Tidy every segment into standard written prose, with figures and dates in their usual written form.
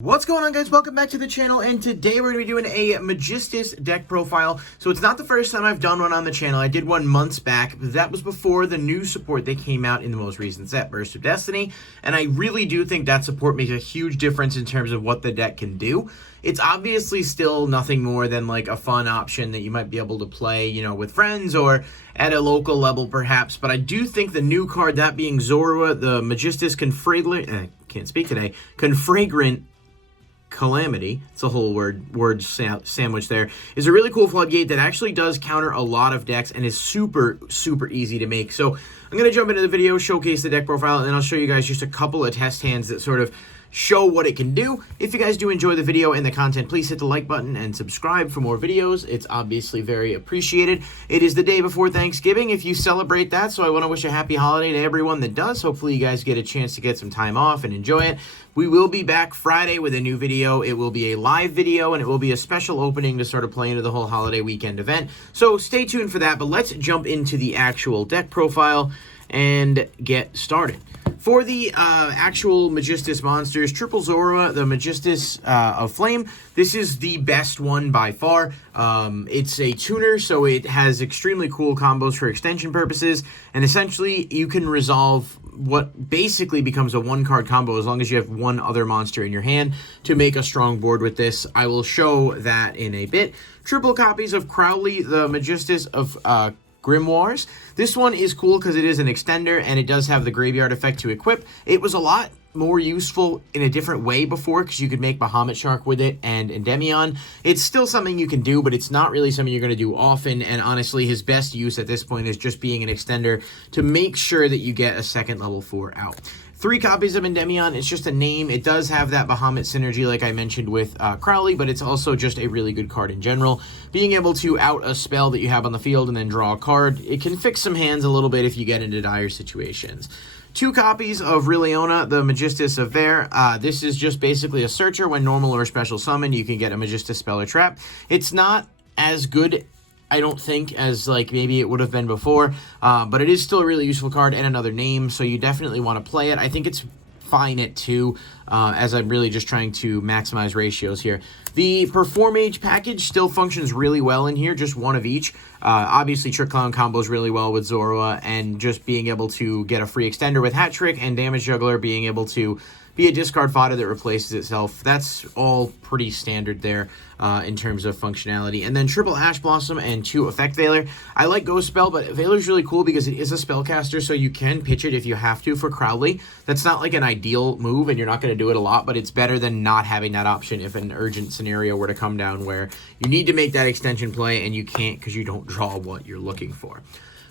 What's going on, guys? Welcome back to the channel, and today we're going to be doing a Magistus deck profile. So it's not the first time I've done one on the channel. I did one months back, but that was before the new support that came out in the most recent set, Burst of Destiny, and I really do think that support makes a huge difference in terms of what the deck can do. It's obviously still nothing more than like a fun option that you might be able to play, you know, with friends or at a local level perhaps, but I do think the new card, that being Zorua, the Magistus Confragrant Calamity, it's a whole word sandwich there, is a really cool floodgate that actually does counter a lot of decks and is super easy to make. So I'm going to jump into the video, showcase the deck profile, and then I'll show you guys just a couple of test hands that sort of show what it can do. If you guys do enjoy the video and the content, please hit the like button and subscribe for more videos. It's obviously very appreciated. It is the day before Thanksgiving if you celebrate that, so I want to wish a happy holiday to everyone that does. Hopefully you guys get a chance to get some time off and enjoy it. We will be back Friday with a new video. It will be a live video, and it will be a special opening to sort of play into the whole holiday weekend event. So stay tuned for that, but let's jump into the actual deck profile and get started. For the actual Magistus monsters, Triple Zorua, the Magistus of Flame, this is the best one by far. It's a tuner, so it has extremely cool combos for extension purposes, and essentially you can resolve what basically becomes a one-card combo as long as you have one other monster in your hand to make a strong board with this. I will show that in a bit. Triple copies of Crowley, the Magistus of Grimoires. This one is cool because it is an extender and it does have the graveyard effect to equip. It was a lot more useful in a different way before because you could make Bahamut Shark with it and Endymion. It's still something you can do, but it's not really something you're going to do often, and honestly his best use at this point is just being an extender to make sure that you get a second level 4 out. 3 copies of Endymion, it's just a name. It does have that Bahamut synergy like I mentioned with Crowley, but it's also just a really good card in general. Being able to out a spell that you have on the field and then draw a card, it can fix some hands a little bit if you get into dire situations. 2 copies of Riliona, the Magistus of Ver. This is just basically a searcher. When normal or special summon, you can get a Magistus spell or trap. It's not as good, I don't think, as like maybe it would have been before, but it is still a really useful card and another name, so you definitely want to play it. I think it's fine at 2, as I'm really just trying to maximize ratios here. The Perform Age package still functions really well in here, just one of each. Obviously, Trick Clown combos really well with Zorua, and just being able to get a free extender with Hat Trick and Damage Juggler being able to be a discard fodder that replaces itself. That's all pretty standard there in terms of functionality. And then Triple Ash Blossom and 2 Effect Veiler. I like Ghost Spell, but Veiler's really cool because it is a spellcaster, so you can pitch it if you have to for Crowley. That's not like an ideal move, and you're not going to do it a lot, but it's better than not having that option if an urgent scenario were to come down where you need to make that extension play and you can't because you don't draw what you're looking for.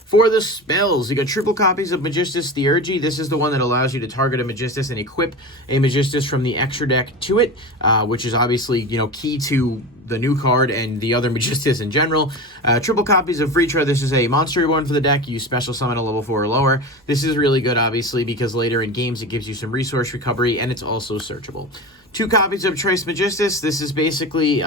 For the spells, you got triple copies of Magistus Theurgy. This is the one that allows you to target a Magistus and equip a Magistus from the extra deck to it, which is obviously, you know, key to the new card and the other Magistus in general. Triple copies of Vritra. This is a monster reborn for the deck. You special summon a level 4 or lower. This is really good, obviously, because later in games it gives you some resource recovery, and it's also searchable. 2 copies of Trace Magistus. This is basically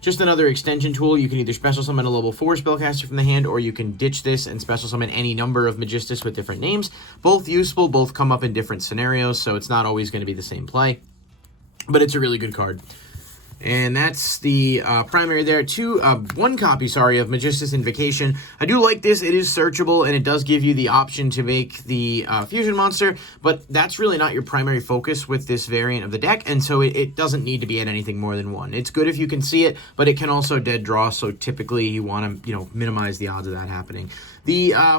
just another extension tool. You can either special summon a level 4 spellcaster from the hand, or you can ditch this and special summon any number of Magistus with different names. Both useful, both come up in different scenarios, so it's not always going to be the same play. But it's a really good card. And that's the primary there. 1 copy, sorry, of Magistus Invocation. I do like this. It is searchable, and it does give you the option to make the fusion monster, but that's really not your primary focus with this variant of the deck, and so it doesn't need to be at anything more than 1. It's good if you can see it, but it can also dead draw, so typically you want to, you know, minimize the odds of that happening.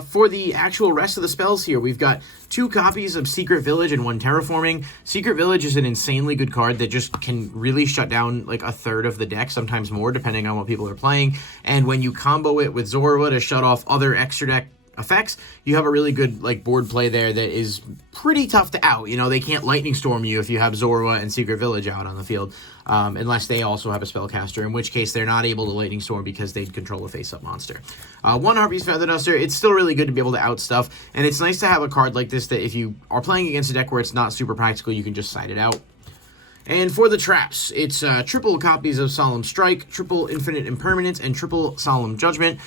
For the actual rest of the spells here, we've got 2 copies of Secret Village and 1 Terraforming. Secret Village is an insanely good card that just can really shut down like a third of the deck, sometimes more, depending on what people are playing. And when you combo it with Zorua to shut off other extra deck effects, you have a really good like board play there that is pretty tough to out. You know, they can't Lightning Storm you if you have Zorua and Secret Village out on the field, unless they also have a spellcaster, in which case they're not able to Lightning Storm because they control a face-up monster. 1 Harpy's Feather Duster. It's still really good to be able to out stuff, and it's nice to have a card like this that if you are playing against a deck where it's not super practical, you can just side it out. And for the traps, it's triple copies of Solemn Strike, triple Infinite Impermanence, and triple Solemn Judgment.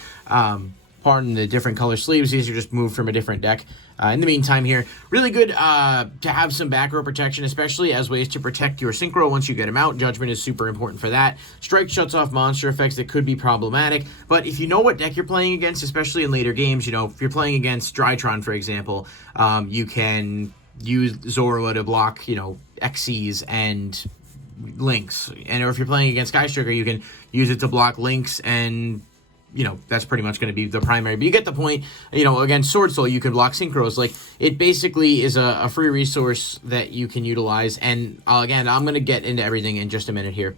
pardon the different color sleeves. These are just moved from a different deck. In the meantime here, really good to have some back row protection, especially as ways to protect your Synchro once you get him out. Judgment is super important for that. Strike shuts off monster effects that could be problematic, but if you know what deck you're playing against, especially in later games, you know, if you're playing against Drytron, for example, you can use Zorua to block, you know, Xyz and Lynx. And or if you're playing against Skystriker, you can use it to block Lynx and, you know, that's pretty much going to be the primary. But you get the point. You know, against Sword Soul, you can block Synchros. Like, it basically is a free resource that you can utilize. And, again, I'm going to get into everything in just a minute here.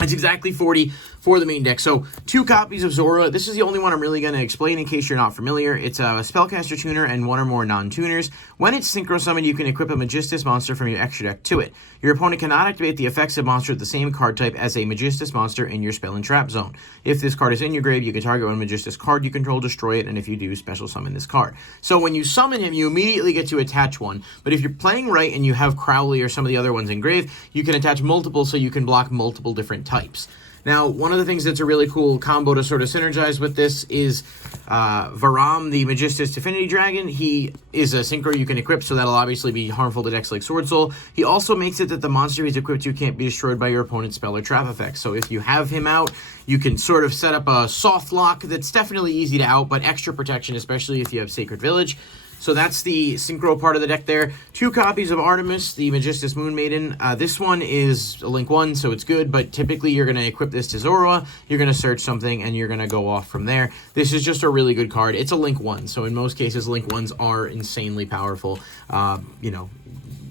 It's exactly 40 for the main deck. So, 2 copies of Zorua. This is the only one I'm really going to explain in case you're not familiar. It's a Spellcaster Tuner and 1 or more non-tuners. When it's Synchro Summoned, you can equip a Magistus monster from your extra deck to it. Your opponent cannot activate the effects of monster with the same card type as a Magistus monster in your spell and trap zone. If this card is in your grave, you can target one Magistus card you control, destroy it, and if you do, special summon this card. So when you summon him, you immediately get to attach one. But if you're playing right and you have Crowley or some of the other ones in grave, you can attach multiple so you can block multiple different types. Now, one of the things that's a really cool combo to sort of synergize with this is Varam, the Magistus Affinity Dragon. He is a Synchro you can equip, so that'll obviously be harmful to decks like Sword Soul. He also makes it that the monster he's equipped to can't be destroyed by your opponent's spell or trap effects. So if you have him out, you can sort of set up a soft lock that's definitely easy to out, but extra protection, especially if you have Sacred Village. So that's the Synchro part of the deck there. 2 copies of Artemis, the Magistus Moon Maiden. This one is a Link 1, so it's good, but typically you're going to equip this to Zorua, you're going to search something, and you're going to go off from there. This is just a really good card. It's a Link 1, so in most cases, Link 1s are insanely powerful, you know,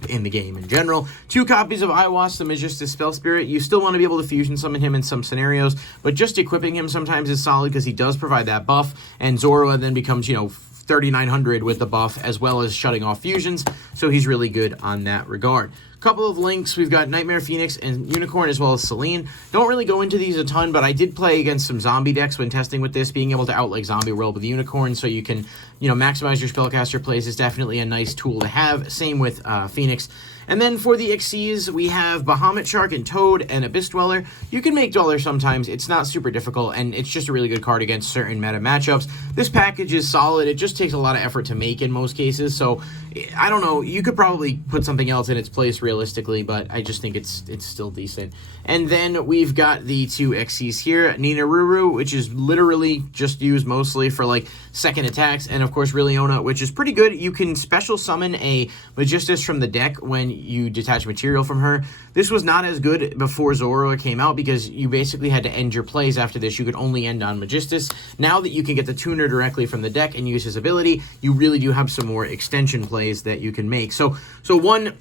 in the game in general. 2 copies of Iwas, the Magistus Spell Spirit. You still want to be able to fusion summon him in some scenarios, but just equipping him sometimes is solid because he does provide that buff, and Zorua then becomes, you know, 3,900 with the buff, as well as shutting off fusions, so he's really good on that regard. Couple of links, we've got Nightmare Phoenix and Unicorn, as well as Selene. Don't really go into these a ton, but I did play against some zombie decks when testing with this. Being able to out like Zombie World with Unicorn so you can, you know, maximize your spellcaster plays is definitely a nice tool to have. Same with Phoenix. And then for the Xyz, we have Bahamut Shark and Toad and Abyss Dweller. You can make Dweller sometimes. It's not super difficult, and it's just a really good card against certain meta matchups. This package is solid. It just takes a lot of effort to make in most cases, so I don't know. You could probably put something else in its place realistically, but I just think it's still decent. And then we've got the 2 Xyz here. Ninaruru, which is literally just used mostly for like second attacks, and of course Riliona, which is pretty good. You can special summon a Magistus from the deck when you detach material from her. This was not as good before Zorua came out because you basically had to end your plays after this. You could only end on Magistus. Now that you can get the tuner directly from the deck and use his ability, you really do have some more extension plays that you can make. So one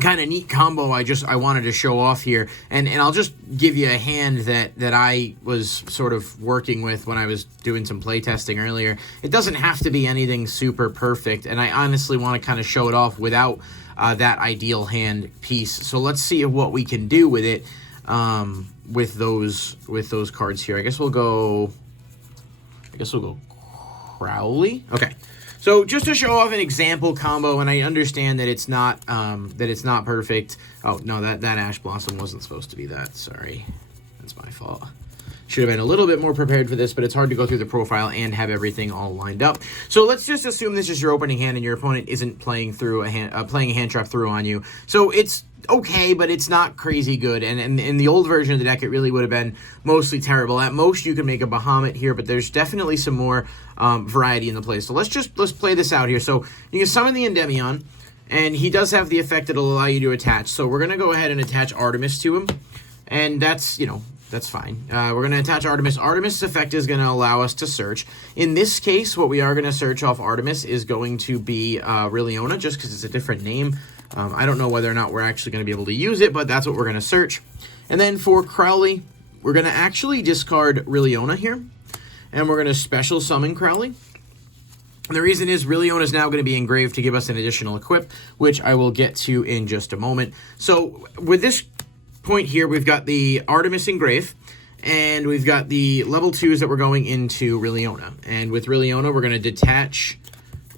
kind of neat combo I wanted to show off here, and I'll just give you a hand that I was sort of working with when I was doing some play testing earlier. It doesn't have to be anything super perfect, and I honestly want to kind of show it off without that ideal hand piece. So let's see what we can do with it with those cards here. I guess we'll go Crowley. Okay. So just to show off an example combo, and I understand that it's not perfect. Oh no, that Ash Blossom wasn't supposed to be that. Sorry, that's my fault. Should have been a little bit more prepared for this, but it's hard to go through the profile and have everything all lined up. So let's just assume this is your opening hand, and your opponent isn't playing through playing a hand trap through on you. So it's okay, but it's not crazy good. And in the old version of the deck, it really would have been mostly terrible. At most, you can make a Bahamut here, but there's definitely some more variety in the play. So let's play this out here. So you can summon the Endymion, and he does have the effect that'll allow you to attach. So we're gonna go ahead and attach Artemis to him, and that's, you know, that's fine. We're going to attach Artemis. Artemis' effect is going to allow us to search. In this case, what we are going to search off Artemis is going to be Riliona, just because it's a different name. I don't know whether or not we're actually going to be able to use it, but that's what we're going to search. And then for Crowley, we're going to actually discard Riliona here, and we're going to special summon Crowley. And the reason is Riliona is now going to be engraved to give us an additional equip, which I will get to in just a moment. So with this point here, we've got the Artemis engrave, and we've got the level 2s that we're going into Riliona. And with Riliona, we're going to detach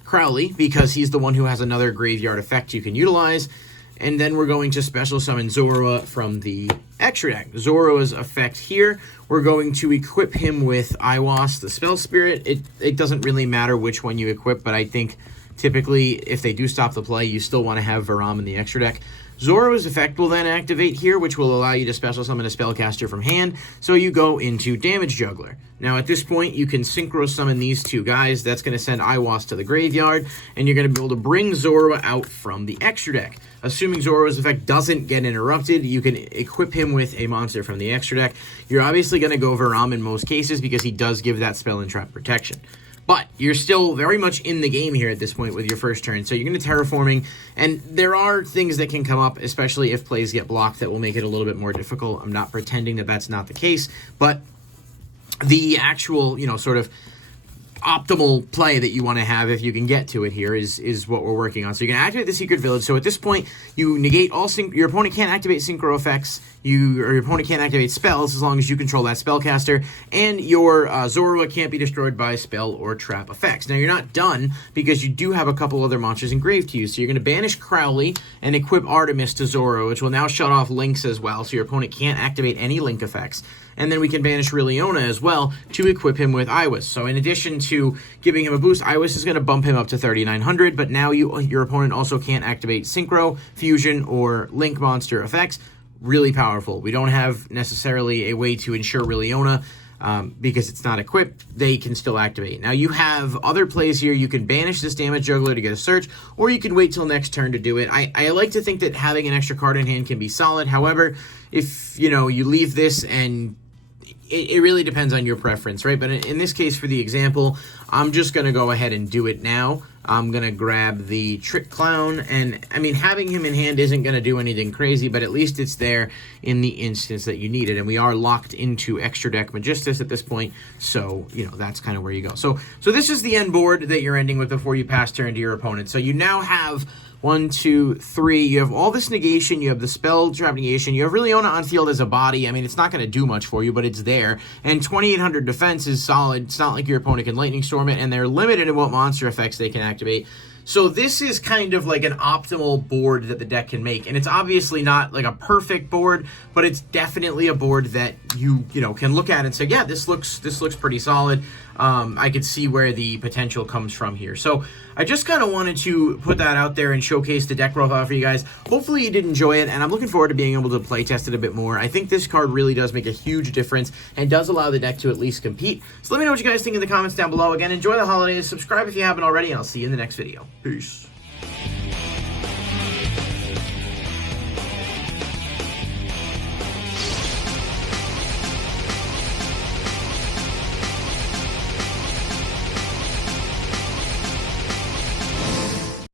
Crowley because he's the one who has another graveyard effect you can utilize. And then we're going to special summon Zorua from the extra deck. Zoro's effect here, we're going to equip him with Iwas, the Spell Spirit. It doesn't really matter which one you equip, but I think typically if they do stop the play, you still want to have Varam in the extra deck. Zoro's effect will then activate here, which will allow you to special summon a spellcaster from hand, so you go into Damage Juggler. Now at this point, you can Synchro summon these two guys. That's going to send Iwas to the graveyard, and you're going to be able to bring Zoro out from the extra deck. Assuming Zoro's effect doesn't get interrupted, you can equip him with a monster from the extra deck. You're obviously going to go Varam in most cases because he does give that spell and trap protection. But you're still very much in the game here at this point with your first turn. So you're going to Terraforming, and there are things that can come up, especially if plays get blocked, that will make it a little bit more difficult. I'm not pretending that that's not the case, but the actual, sort of optimal play that you want to have, if you can get to it here, is what we're working on. So you can activate the Secret Village. So at this point, you negate all your opponent can't activate synchro effects. Your opponent can't activate spells as long as you control that spellcaster, and your Zoro can't be destroyed by spell or trap effects. Now you're not done, because you do have a couple other monsters engraved to you. So you're going to banish Crowley and equip Artemis to Zoro, which will now shut off links as well, so your opponent can't activate any link effects. And then we can banish Riliona as well to equip him with Iwas. So in addition to giving him a boost, Iwas is going to bump him up to 3,900, but now your opponent also can't activate Synchro, Fusion, or Link monster effects. Really powerful. We don't have necessarily a way to ensure Riliona because it's not equipped. They can still activate. Now you have other plays here. You can banish this Damage Juggler to get a search, or you can wait till next turn to do it. I like to think that having an extra card in hand can be solid. However, if you leave this, and it really depends on your preference, right? But in this case, for the example, I'm just going to go ahead and do it now. I'm going to grab the Trick Clown, and I mean, having him in hand isn't going to do anything crazy, but at least it's there in the instance that you need it, and we are locked into extra deck Magistus at this point, so, that's kind of where you go. So this is the end board that you're ending with before you pass turn to your opponent. So you now have 1, 2, 3. You have all this negation. You have the spell trap negation. You have Riliona on field as a body. I mean, it's not going to do much for you, but it's there. And 2,800 defense is solid. It's not like your opponent can Lightning Storm it, and they're limited in what monster effects they can activate. So this is kind of like an optimal board that the deck can make. And it's obviously not like a perfect board, but it's definitely a board that you can look at and say, yeah, this looks pretty solid. I could see where the potential comes from here. So I just kind of wanted to put that out there and showcase the deck profile for you guys. Hopefully you did enjoy it, and I'm looking forward to being able to play test it a bit more. I think this card really does make a huge difference and does allow the deck to at least compete. So let me know what you guys think in the comments down below. Again, enjoy the holidays, subscribe if you haven't already, and I'll see you in the next video. Peace.